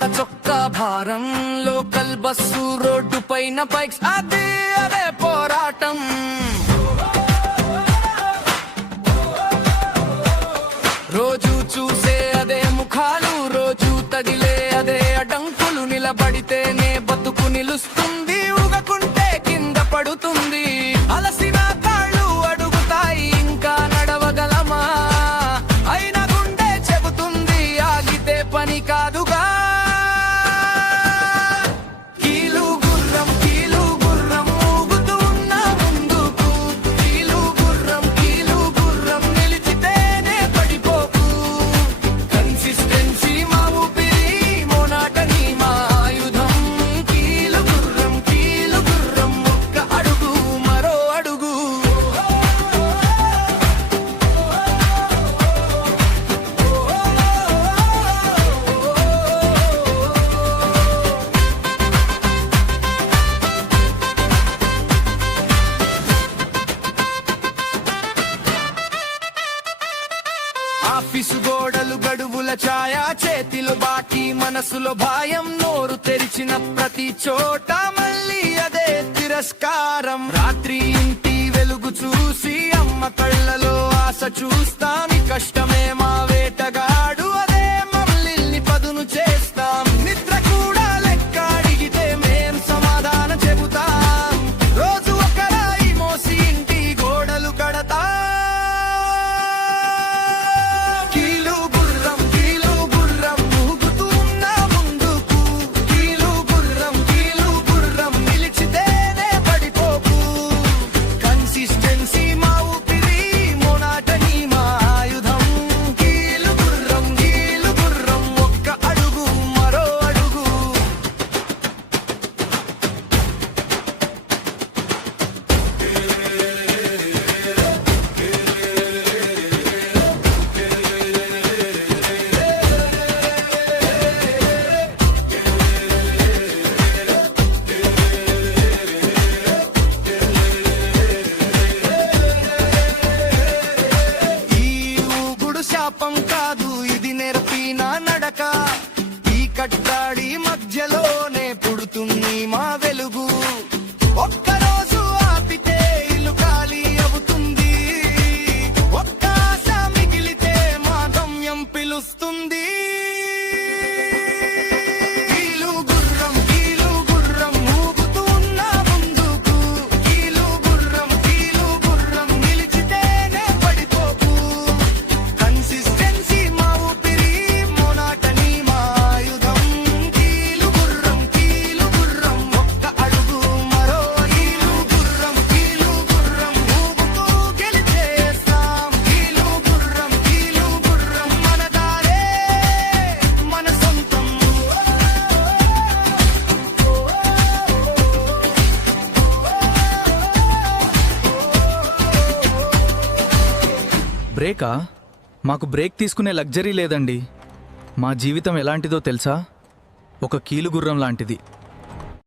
పాత చొక్కా భారం, లోకల్ బస్సు రోడ్డు పైన బైక్స్, అదే పోరాటం. రోజు చూసే అదే ముఖాలు, రోజు తగిలే అదే అడంకులు. నిలబడితేనే బతుకు నిలుస్తుంది, ఊగకుంటే కింద పడుతుంది. అలసిన కాళ్ళు అడుగుతాయి, ఇంకా నడవగలమా? అయినా గుండె చెబుతుంది, ఆగితే పని కాదుగా. కీలు గుర్రం కీలు గుర్రం ఊగుతూ ఉన్న ముందుకు, కీలు గుర్రం నిలిచితేనే పడిపోకు. కన్సిస్టెన్సీ మా ఊపిరి, మోనాటనీ మా ఆయుధం. కీలు గుర్రం ఒక్క అడుగు మరో అడుగు. ఆఫీసు గోడలు గడువుల ఛాయ, చేతిలో బాకీ మనసులో భయం. నోరు తెరిచిన ప్రతి చోట మళ్ళీ అదే తిరస్కారం. రాత్రి ఇంటి వెలుగు చూసి అమ్మ కళ్ళలో ఆశ చూస్తాం. ఈ కష్టమే మా వేటగాడు, అదే మమ్మల్ని పదును చేస్తాం. నిద్ర కూడా లెక్క అడిగితే మేం సమాధానం చెబుతాం. రోజు ఒక రాయి మోసి ఇంటి గోడలు కడతాం. కీలు గుర్రం ఊగుతూ ఉన్న ముందుకు, కీలు గుర్రం నిలిచితేనే పడిపోకు. కన్సిస్టెన్సీ మా ఊపిరి, మోనాటనీ మా ఆయుధం. కీలు గుర్రం ఒక్క అడుగు మరో అడుగు. ఈ ఊగుడు శాపం కాదు, ఇది నేర్పిన నడక. ఈ కట్టాడి మధ్యలోనే పుడుతుంది మా వెలుగు. ఒక్కరోజు ఆపితే ఇల్లు ఖాళీ అవుతుంది, ఒక్క ఆశ మిగిలితే మా గమ్యం పిలుస్తుంది. కీలు గుర్రం ఊగుతూ ఉన్న ముందుకు, కీలు గుర్రం నిలిచితేనే పడిపోకు. కన్సిస్టెన్సీ మా ఊపిరి, మోనాటనీ మా ఆయుధం. కీలు గుర్రం ఒక్క అడుగు మరో. కీలు గుర్రం ఊగుతూ గెలిచేస్తాం. కీలు గుర్రం మన దారే మన సొంతం. బ్రేకా? మాకు బ్రేక్ తీసుకునే లగ్జరీ లేదండి. మా జీవితం ఎలాంటిదో తెలుసా? ఒక కీలుగుర్రం లాంటిది.